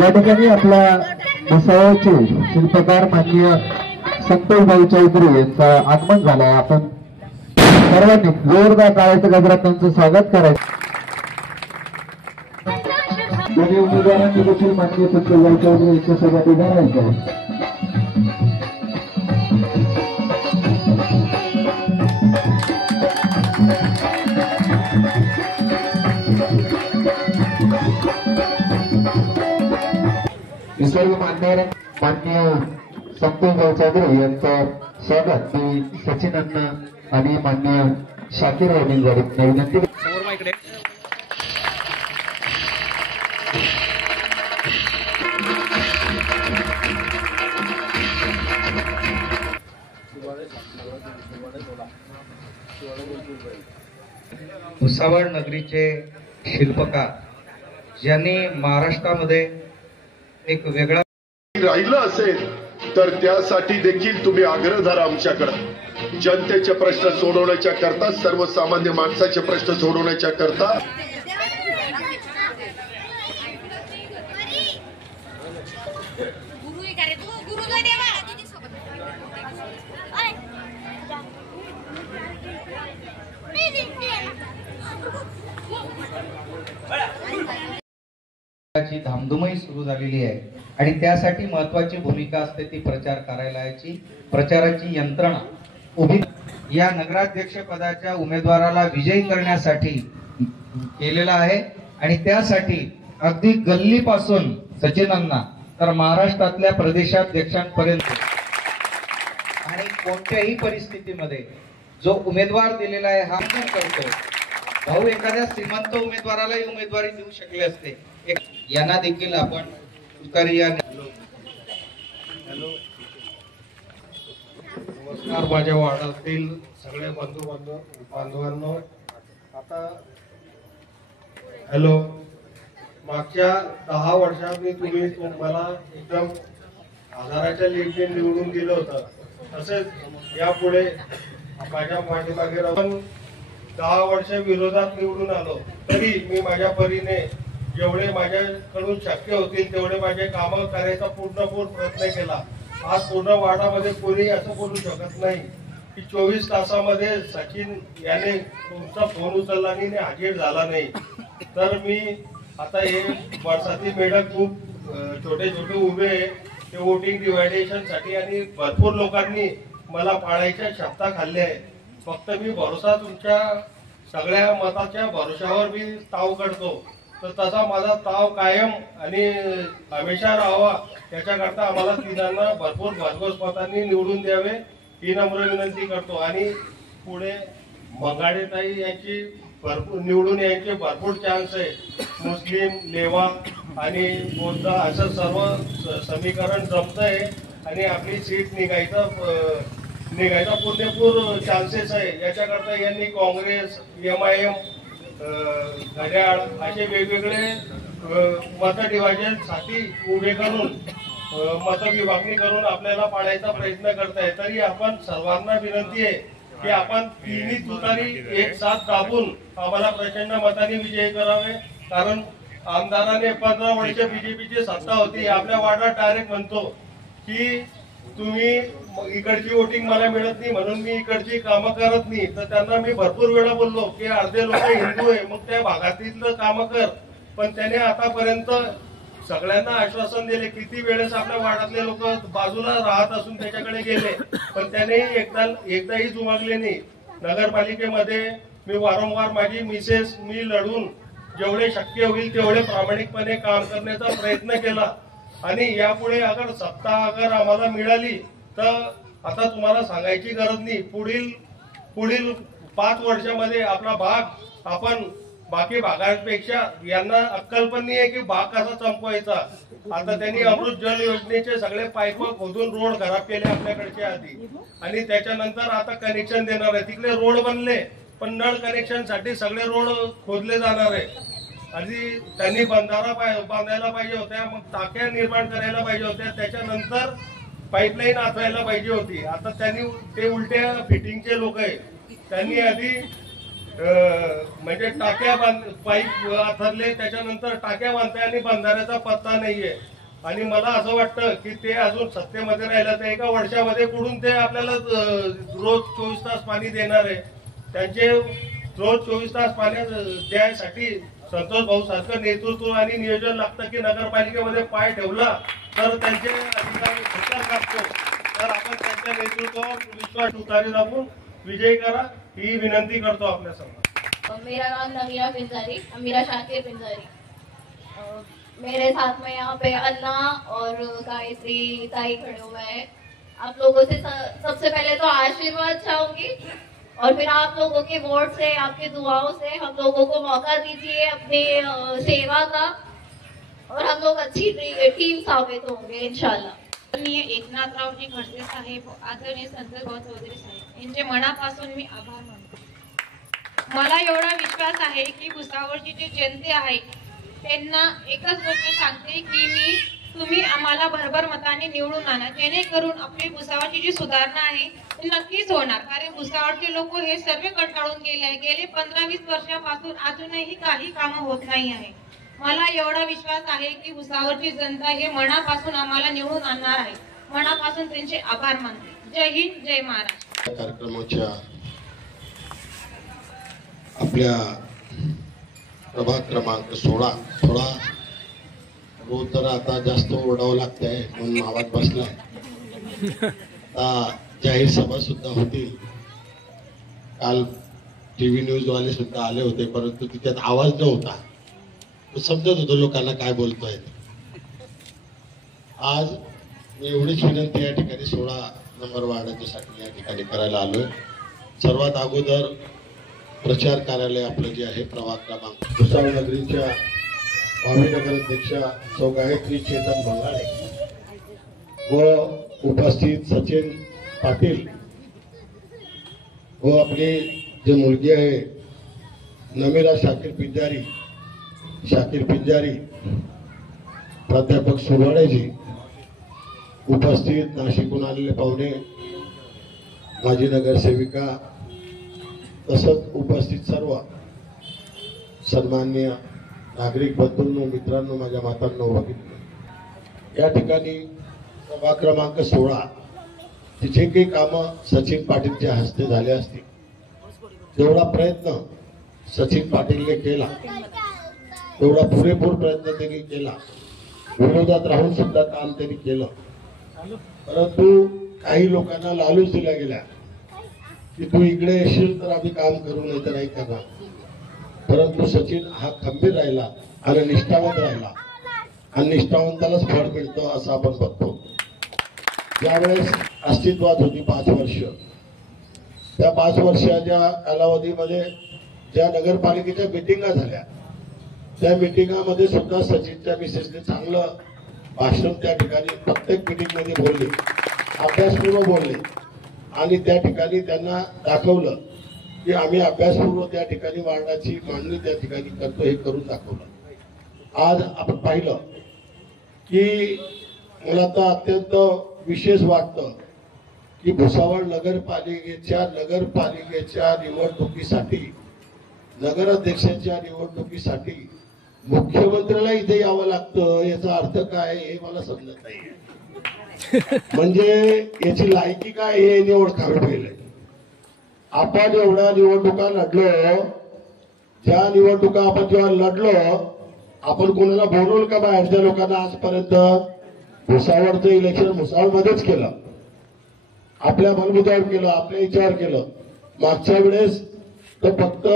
या ठिकाणी आपल्या भुसावळचे शिल्पकार माननीय संतोषभाई चौधरी यांचं आगमन झालंय। आपण सर्वांनी जोरदार टाळ्याच्या गजरात त्यांचं स्वागत करायचं। दोन्ही उमेदवारांनी देखील माननीय संतोषभाई चौधरी यांच्यासोबत उभं राहायचं आहे। सर्व मान्य संतोषभाई चौधरी यांचं स्वागत मी सचिन अण्णा आणि मान्य शाकीर यांनी विनंती। भुसावळ नगरीचे शिल्पकार ज्यांनी महाराष्ट्रामध्ये एक वेगळा राहिलं असेल तर त्यासाठी देखील तुम्ही आग्रह धरा आमच्याकडे। जनतेचे प्रश्न सोडवण्याच्या करता, सर्वसामान्य माणसाचे प्रश्न सोडवण्याच्या करता धामधुमही सुरू झालेली आहे आणि त्यासाठी महत्वाची भूमिका असते ती प्रचार कार्यालयाची, प्रचाराची यंत्रणा उभी या नगराध्यक्ष पदाच्या उमेदवाराला विजयी करण्यासाठी केलेला आहे। आणि त्यासाठी अगदी गल्लीपासून सचिनांना तर महाराष्ट्रातल्या प्रदेशाध्यक्षांपर्यंत आणि कोणत्याही परिस्थितीमध्ये जो उमेदवार दिलेला आहे हा करतो। भाऊ एखाद्या श्रीमंत उमेदवारालाही उमेदवारी देऊ शकले असते, यांना देखील आपण नमस्कार माझ्या वार्डातील सगळ्या बांधवांनो। आता हॅलो, मागच्या 10 वर्षांनी तुम्ही मला एकदम आधाराच्या लीडने निवडून दिलं होतं, तसेच यापुढे माझ्या पाठीमागे राहून 10 वर्ष विरोधात निवडून आलो तरी मी माझ्या परीने जेवढे माझ्याकडून शक्य होतील तेवढे माझे कामं करायचा पूर्ण प्रयत्न केला। आज पूर्ण वार्डामध्ये कोणी असं बोलू शकत नाही की 24 तासामध्ये सचिन याने तुमचा फोन उचलला आणि हाजीर झाला नाही। तर मी आता हे बरसाती मेढक खूप छोटे उभे आहे ते वोटिंग डिव्हायडेशन साठी आणि भरपूर लोकांनी मला पाळायच्या शब्दा खाल्ल्या आहे। फक्त मी भरोसा तुमच्या सगळ्या मताच्या भरोशावर मी ताव करतो, तर तसा माझा ताव कायम आणि हमेशा राहावा याच्याकरता आम्हाला तिघांना भरपूर भरघोस मतांनी निवडून द्यावे ही नम्र विनंती करतो। आणि पुढे मंगाडेताई यांची भरपूर निवडून यायचे भरपूर चान्स आहे। मुस्लिम, लेवा आणि बौद्ध असं सर्व समीकरण जमतंय आणि आपली सीट निघायचा पूर्णपूर चान्सेस आहे। याच्याकरता यांनी काँग्रेस, MIM, घड्याळ असे वेगवेगळे मत डिव्हायजन साठी उभे करून मत विभागणी करून आपल्याला पाडायचा प्रयत्न करताय। तरी आपण सर्वांना विनंती आहे की आपण तिन्ही तुतारी एक साथ दाबून आम्हाला प्रचंड मताने विजयी करावे, कारण आमदाराने 15 वर्ष बीजेपीची सत्ता होती। आपल्या वार्डात डायरेक्ट म्हणतो की तुम्ही इकडची वोटिंग मला मिळत नाही म्हणून मी इकडची कामं करत नाही, तर त्यांना मी भरपूर वेळा बोललो की अर्धे लोक हिंदू आहे, मग त्या भागातीतलं कामं कर। पण त्याने आतापर्यंत सगळ्यांना आश्वासन दिले, किती वेळेस आपल्या वार्डातले लोक बाजूला राहत असून त्याच्याकडे गेले, पण त्याने एकदाही जुमागले नाही। नगरपालिकेमध्ये मी वारंवार माझी मिसेस मी लढून जेवढे शक्य होईल तेवढे प्रामाणिकपणे काम करण्याचा प्रयत्न केला। आणि यापुढे अगर सत्ता आम्हाला मिळाली तर आता तुम्हाला सांगायची गरज नाही, पुढील 5 वर्षामध्ये आपला भाग आपण बाकी भागांपेक्षा यांना अक्कल पण नाही आहे की भाग कसा संपवायचा. आता त्यांनी अमृत जल योजनेचे सगळे पाईप खोदून रोड खराब केले आपल्याकडचे आधी, आणि त्याच्यानंतर आता कनेक्शन देणार आहे. तिकडे रोड बनले पण नळ कनेक्शन साठी सगळे रोड खोदले जाणार आहे. आधी त्यांनी बंधारा बांधायला पाहिजे होत्या, मग टाक्या निर्माण करायला पाहिजे होत्या, त्याच्यानंतर पाईपलाईन आथरायला पाहिजे होती. आता त्यांनी ते उलट्या फिटिंगचे लोक आहे, त्यांनी आधी म्हणजे टाक्या पाईप आथरले, त्याच्यानंतर टाक्या बांधताय आणि बंधाऱ्याचा पत्ता नाहीये. आणि मला असं वाटतं की ते अजून सत्तेमध्ये राहिलं तर एका वर्षामध्ये कुठून ते आपल्याला रोज 24 तास पाणी देणार आहे. त्यांचे रोज 24 तास पाणी द्यायसाठी संतोष भाऊ सारखं नेतृत्व आणि नियोजन लागतं की नगरपालिकेमध्ये पाय ठेवला तर त्यांचे अधिकारी विचार करतो. तर आपण त्यांच्या नेतृत्वावर विश्वास उतारी दाबून विजयी करा ही विनंती करतो आपल्या समोर. मेरा नाम नमीरा पिंजारी, अमीरा शाकिर पिंजारी. मेरे साथ में यहाँ पे अन्ना और गायत्री ताई खड़े हुए हैं. आप लोगों से सबसे पहले तो आशीर्वाद चाहूंगी और फिर आप लोगों के वोट से, आपके दुआओं से हम लोगों को मौका दीजिए अपनी सेवा का, और हम लोग अच्छी टीम साबित होंगे इंशाल्लाह. आदरणीय एकनाथरावजी खडसे साहेब, आदरणीय संतोष भाऊ चौधरी साहेब यांचे मनापासून मी आभार मानतो. मला एवढा विश्वास आहे की भुसावळची जी जनते आहे त्यांना एकच गोष्ट सांगते की तुम्ही आम्हाला भरभर मताने निवडून आणा, जेणेकरून आपली भुसावळची जी सुधारणा आहे ती नक्कीच होणार. कारण भुसावळचे लोक हे सर्व कंटाळून गेले आहे. गेले 15-20 वर्षापासून अजूनही काही कामं होत नाही आहे. मला एवढा विश्वास आहे की भुसावळची जनता हे मनापासून आम्हाला निवडून आणणार आहे. मनापासून त्यांचे आभार मानते. जय हिंद, जय महाराष्ट्र. कार्यक्रमाच्या आपल्या प्रभाग क्रमांक 16 थोडा रोज तर आता जास्त ओरडावं लागतंय म्हणून आवाज बसलाय. आता जाहीर सभा सुद्धा होतील. काल टीव्ही न्यूज वाले सुद्धा आले होते, परंतु तिच्यात आवाज नव्हता. समजत होतो लोकांना काय बोलतोय. आज मी एवढीच विनंती या ठिकाणी 16 नंबर वार्डाच्यासाठी या ठिकाणी करायला आलोय. सर्वात अगोदर प्रचार कार्यालय आपलं जे आहे प्रभाग क्रमांक भुसावळ नगरीच्या भावी नगराध्यक्षा सौ गायत्री चेतन भंगारे व उपस्थित सचिन पाटील व आपली जी मुलगी आहे नमीरा शाकिर पिंजारी, प्राध्यापक सुरवाडेजी, उपस्थित नाशिकहून आलेले पाहुणे, माजी नगरसेविका, तसंच उपस्थित सर्व सन्माननीय नागरिक बंधूंनो, मित्रांनो, माझ्या मातांनो, भगिनींनो, या ठिकाणी प्रभाग क्रमांक 16 तिचे काही कामं सचिन पाटीलच्या हस्ते झाले असतील तेवढा प्रयत्न सचिन पाटीलने केला, तेवढा पुरेपूर प्रयत्न त्यांनी केला. विरोधात राहून सुद्धा काम त्यांनी केलं. परंतु काही लोकांना लालूच दिल्या गेल्या की तू इकडे येशील तर आम्ही काम करू, नाही तर नाही करणार. परंतु सचिन हा खंबीर राहिला आणि निष्ठावंत राहिला, आणि निष्ठावंतालाच फळ मिळतं असं आपण बघतो. ज्यावेळेस अस्तित्वात होती 5 वर्ष, त्या 5 वर्षाच्या कालावधीमध्ये ज्या नगरपालिकेच्या मिटिंगा झाल्या त्या मिटिंगामध्ये सुद्धा सचिनच्या मिसेसने चांगलं भाषण त्या ठिकाणी प्रत्येक मिटिंग मध्ये बोलले, अभ्यासपूर्व बोलले, आणि त्या ठिकाणी त्यांना दाखवलं की आम्ही अभ्यासपूर्व त्या ठिकाणी वार्डाची मांडणी त्या ठिकाणी करतो, हे करून दाखवलं. आज आपण पाहिलं की मला तर अत्यंत विशेष वाटतं की भुसावळ नगरपालिकेच्या निवडणुकीसाठी, नगराध्यक्षाच्या निवडणुकीसाठी मुख्यमंत्र्याला इथे यावं लागतं. याचा अर्थ काय हे मला समजत नाही. म्हणजे याची लायकी काय हे निवड खावी पाहिजे. आपण एवढ्या निवडणुका लढलो, ज्या निवडणुका आपण जेव्हा लढलो, आपण कोणाला बोलवलं का बाहेरच्या लोकांना? आजपर्यंत भुसावळचं इलेक्शन भुसावळमध्येच केलं, आपल्या बलबुद्यावर केलं, आपल्या इच्छावर केलं. मागच्या वेळेस तर फक्त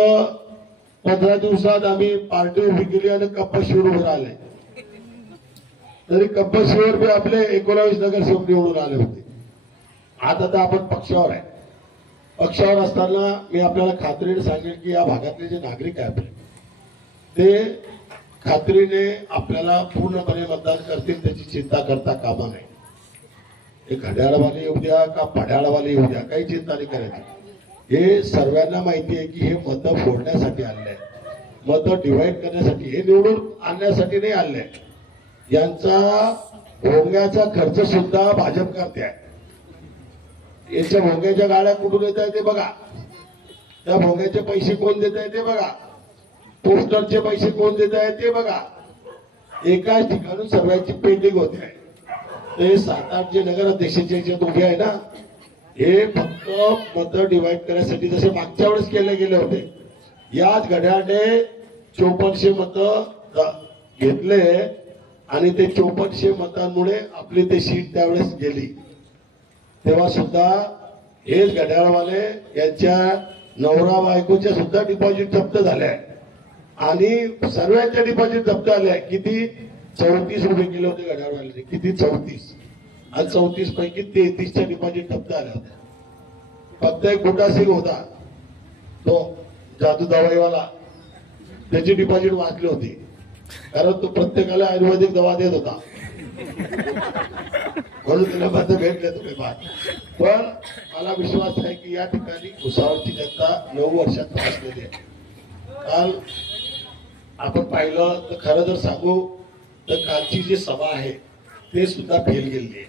15 दिवसात आम्ही पार्टी उभी केली आणि कप्पशीवर उभे राहिले. तरी कप्पशीवर बी आपले 19 नगरसेवक निवडून आले होते. आता तर आपण पक्षावर आहे. पक्षावर असताना मी आपल्याला खात्रीने सांगेन की या भागातले जे नागरिक आहे आपले, ते खात्रीने आपल्याला पूर्णपणे मतदान करतील त्याची चिंता करता कामा नये. हे घड्याळवाले येऊ द्या का पड्याळवाले येऊ द्या, काही चिंता नाही करायची. हे सर्वांना माहिती आहे की हे मतं फोडण्यासाठी आणले आहे, मतं डिवाइड करण्यासाठी, हे निवडून आणण्यासाठी नाही आणले. यांचा भोंग्याचा खर्च सुद्धा भाजप करते आहे. याच्या भोंग्याच्या गाड्या कुठून येत आहे ते बघा, त्या भोंग्याचे पैसे कोण देत आहे ते बघा, पोस्टरचे पैसे कोण देत आहे ते बघा. एकाच ठिकाणून सर्वांची पेंडिंग होते आहे. ते 7-8 जे नगराध्यक्षांचे याच्यात उभे आहे ना, हे फक्त मतं डिवाइड करण्यासाठी जसे मागच्या वेळेस केले गेले होते. याच घड्याळने 5400 मतं घेतले आणि ते 5400 मतांमुळे आपली ते सीट त्यावेळेस गेली. तेव्हा सुद्धा हेच घड्याळवाले यांच्या नवरा बायकोच्या सुद्धा डिपॉझिट जप्त झाल्या आणि सर्वांच्या डिपॉझिट जप्त झाल्या. किती? 34 रुपये केले होते घड्याळवाल्याने. किती? 34. आणि 34 पैकी 33च्या डिपॉझिट जप्त आल्या होत्या. फक्त एक गोटा सिंग होता, तो जादू दवाईवाला, त्याची डिपॉझिट वाचली होती, कारण तो प्रत्येकाला आयुर्वेदिक दवा देत होता म्हणून त्याला माझं भेटले तुम्ही बात. पण मला विश्वास आहे की या ठिकाणी भुसावळची जनता 9 वर्षात त्रासलेली आहे. काल आपण पाहिलं तर खरं जर सांगू तर कालची जी सभा आहे ते सुद्धा फेल गेलेली आहे.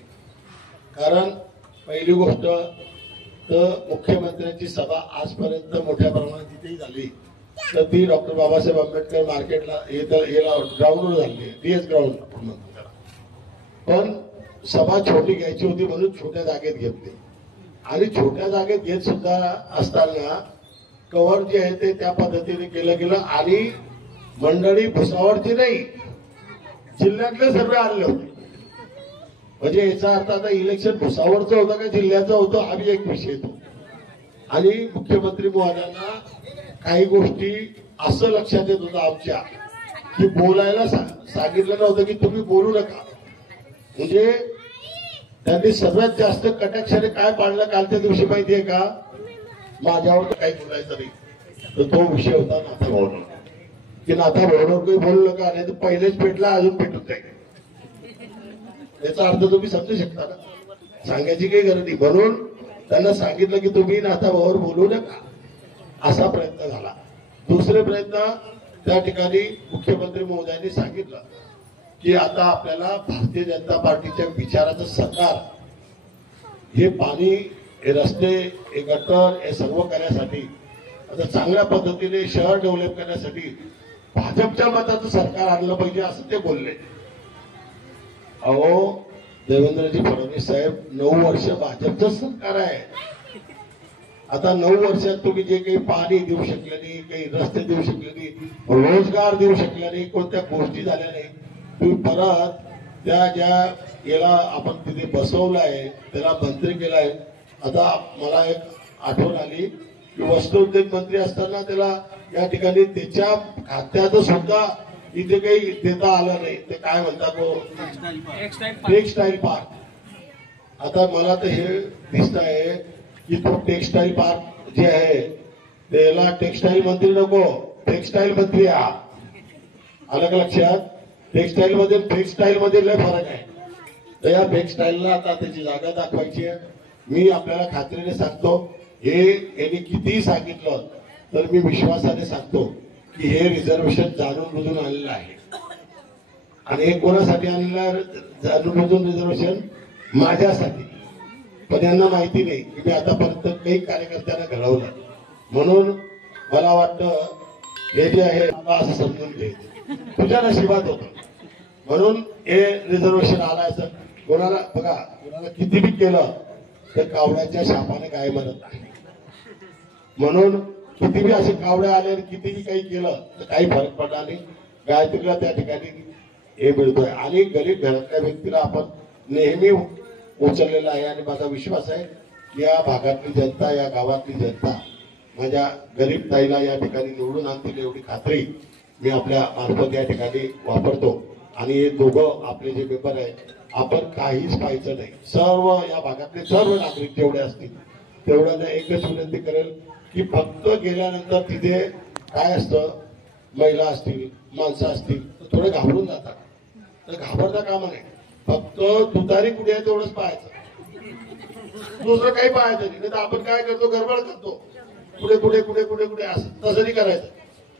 कारण पहिली गोष्ट तर मुख्यमंत्र्यांची सभा आजपर्यंत मोठ्या प्रमाणात जिथेही झाली तर ती डॉक्टर बाबासाहेब आंबेडकर मार्केटला ग्राउंडवर झाली, डीएस ग्राउंड आपण म्हणतो त्याला. पण सभा छोटी घ्यायची होती म्हणून छोट्या जागेत घेतली आणि छोट्या जागेत घेत सुद्धा असताना कव्हर जे आहे ते त्या पद्धतीने केलं गेलं आणि मंडळी भुसावळची नाही जिल्ह्यातले सर्व आणले होते. म्हणजे याचा अर्थ आता इलेक्शन भुसावळचं होतं का जिल्ह्याचं होतं हा बी एक विषय येतो. आणि मुख्यमंत्री महोदयांना काही गोष्टी असं लक्षात येत होतं आमच्या की बोलायला सांगितलं नव्हतं की तुम्ही बोलू नका. म्हणजे त्यांनी सर्वात जास्त कटाक्षाने काय पाडलं कालच्या दिवशी माहितीये का? माझ्यावर काही बोलायचं नाही, तर तो विषय होता नाथा भावना, की नाथा भावनावर काही बोलू नका, नाही तर पहिलेच पेटला अजून पेटून जाईल. याचा अर्थ तुम्ही समजू शकता ना, सांगायची काही गरज नाही. म्हणून त्यांना सांगितलं की तुम्ही नाथा भावावर बोलू नका, असा प्रयत्न झाला. दुसरे प्रयत्न त्या ठिकाणी मुख्यमंत्री महोदयांनी सांगितलं की आता आपल्याला भारतीय जनता पार्टीच्या विचाराचं सरकार हे पाणी, हे रस्ते, हे गटर, हे सर्व करण्यासाठी, आता चांगल्या पद्धतीने शहर डेव्हलप करण्यासाठी भाजपच्या मताचं सरकार आणलं पाहिजे असं ते बोलले. अहो देवेंद्रजी फडणवीस साहेब 9 वर्ष भाजपचं सरकार आहे. आता 9 वर्षात तुम्ही जे काही पाणी देऊ शकले नाही, काही रस्ते देऊ शकले नाही, रोजगार देऊ शकले नाही, कोणत्या गोष्टी झाल्या नाही, तुम्ही परत त्या ज्या याला आपण तिथे बसवलं आहे त्याला मंत्री केलाय. आता मला एक आठवण आली की वस्त्रोद्योग मंत्री असताना त्याला या ठिकाणी त्याच्या खात्यात सुद्धा इथे काही देता आलं नाही. ते काय म्हणतात टेक्सटाईल पार्क. आता मला तर हे दिसत आहे की तो टेक्सटाईल पार्क जे आहे त्याला टेक्सटाईल मंत्री नको, टेक्सटाईल मंत्री हा. आलं का लक्षात? टेक्सटाईल मध्ये टेक्सटाईल मध्ये लय फरक आहे. तर या टेक्सटाईलला आता त्याची जागा दाखवायची आहे. मी आपल्याला खात्रीने सांगतो, हे यांनी कितीही सांगितलं तर मी विश्वासाने सांगतो की हे रिझर्वेशन जाणून बुजून आणलेलं आहे. आणि हे कोणासाठी आणलेलं आहे जाणून बुजून रिझर्वेशन? माझ्यासाठी. पण यांना माहिती नाही की मी आतापर्यंत काही कार्यकर्त्यांना घडवलं. म्हणून मला वाटतं हे जे आहे असं समजून घे, तुझ्या नशिबात होतं म्हणून हे रिझर्वेशन आलाय. सर कोणाला बघा, कोणाला किती बी केलं तर कावड्याच्या शापाने काय मरत नाही. म्हणून किती बी असे कावडे आले, कितीही काही केलं तर काही फरक पडला नाही. गायत्रीला त्या ठिकाणी हे मिळतोय आणि गरीब घरातल्या व्यक्तीला आपण नेहमी उचललेला आहे. आणि माझा विश्वास आहे की या भागातली जनता, या गावातली जनता माझ्या गरीब ताईला या ठिकाणी निवडून आणतील एवढी खात्री मी आपल्या मार्फत या ठिकाणी वापरतो. आणि हे दोघं आपले जे मेंबर आहेत आपण काहीच पाहायचं नाही. सर्व या भागातले सर्व नागरिक जेवढे असतील तेवढ्यांना एकच विनंती करेल की फक्त गेल्यानंतर तिथे काय असतं, महिला असतील, माणसं असतील तर थोडे घाबरून जातात. तर घाबरता कामा नाही. फक्त तुतारी कुठे आहे तेवढंच पाहायचं, दुसरं काही पाहायचं नाही. तर आपण काय करतो, गडबड करतो, पुढे पुढे पुढे पुढे पुढे असं तसं नाही करायचं.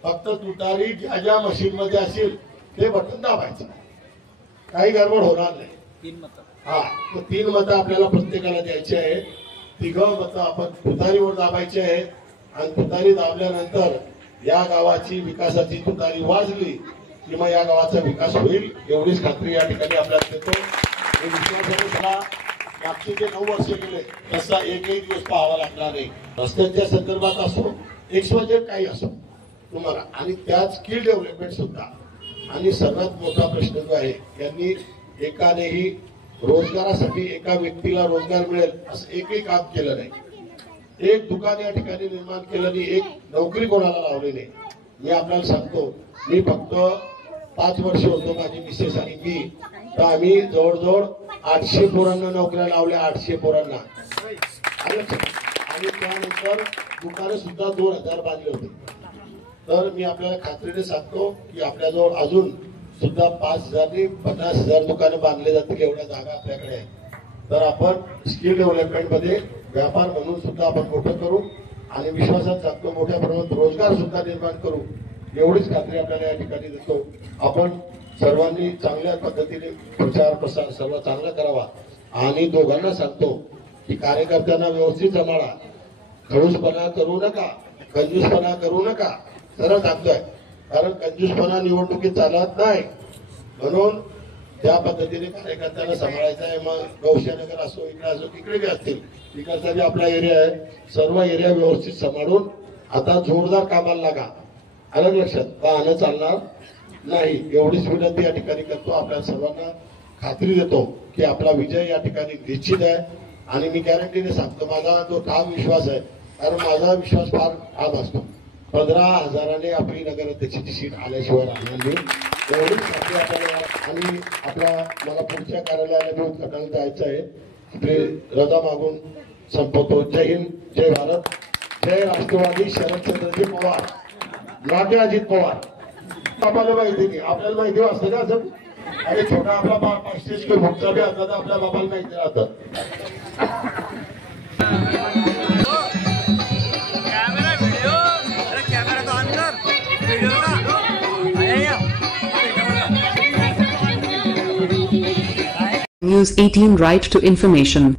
फक्त तुतारी ज्या ज्या मशीन मध्ये असेल ते बटन दाबायचं, काही गडबड होणार नाही. हा, तर 3 मतं आपल्याला प्रत्येकाला द्यायची आहे. 3 मतं आपण तुतारीवर दाबायची आहे. आणि तुतारी दाबल्यानंतर या गावाची विकासाची तुतारी वाजली की मग या गावाचा विकास होईल, एवढीच खात्री या ठिकाणी आपल्याला देतो. मी विश्वासाने त्याला मागचे जे 9 वर्ष गेले तसा एकही दिवस पाहावा लागणार नाही. रस्त्यांच्या संदर्भात असो, XYZ काही असो तुम्हाला, आणि त्यात स्किल डेव्हलपमेंट सुद्धा. आणि सर्वात मोठा प्रश्न जो आहे, यांनी एकानेही रोजगारासाठी एका व्यक्तीला रोजगार मिळेल असं एकही काम केलं नाही. एक दुकान या ठिकाणी निर्माण केलं नाही, एक नोकरी कोणाला लावली नाही. मी आपल्याला सांगतो, मी फक्त 5 वर्ष होतो, माझी मिसेस आणि मी, तर आम्ही जवळजवळ 800 पोरांना नोकऱ्या लावल्या, 800 पोरांना. आणि त्यानंतर दुकानं सुद्धा 2000 बांधले होते. तर मी आपल्याला खात्रीने सांगतो की आपल्याजवळ अजून सुद्धा 5000 ते 50,000 दुकानं बांधले जातील एवढ्या जागा आपल्याकडे आहे. तर आपण स्किल डेव्हलपमेंट मध्ये व्यापार म्हणून सुद्धा आपण मोठं करू आणि विश्वासात सांगतो मोठ्या प्रमाणात रोजगार सुद्धा निर्माण करू, एवढीच खात्री आपल्याला या ठिकाणी देतो. आपण सर्वांनी चांगल्या पद्धतीने प्रचार प्रसार सर्व चांगला करावा. आणि दोघांना सांगतो की कार्यकर्त्यांना व्यवस्थित सांभाळा, खडूसपणा करू नका, कंजूसपणा करू नका. सरळ सांगतोय, कारण कंजूसपणा निवडणुकीत चालत नाही. म्हणून त्या पद्धतीने कार्यकर्त्यांना सांभाळायचं आहे. मग गौशानगर असो, इकडे असो, तिकडे बी असतील, तिकडचा जे आपला एरिया आहे, सर्व एरिया व्यवस्थित सांभाळून आता जोरदार कामाला लागा. अलग लक्षात पाहणं चालणार नाही, एवढीच विनंती या ठिकाणी करतो. आपल्या सर्वांना खात्री देतो की आपला विजय या ठिकाणी निश्चित आहे. आणि मी गॅरंटीने सांगतो, माझा जो ठाम विश्वास आहे, कारण माझा विश्वास फार ठाम असतो, 15,000ने आपली नगराध्यक्षाची सीट आल्याशिवाय राहणार नाही, एवढीच खात्री आपल्याला. आणि मला पुढच्या कार्यालयाला मी उद्घाटन जायचं आहे. आपली रजा मागून संपवतो. जय हिंद, जय भारत, जय राष्ट्रवादी शरदचंद्रजी पवार, नाट्य अजित पवार. आपल्याला माहिती नाही, आपल्याला माहिती असतं का असं, अरे छोटा आपला 500 किलो भोगचा बी असला तर आपल्या बाबाला माहिती राहतं. News 18 right to information.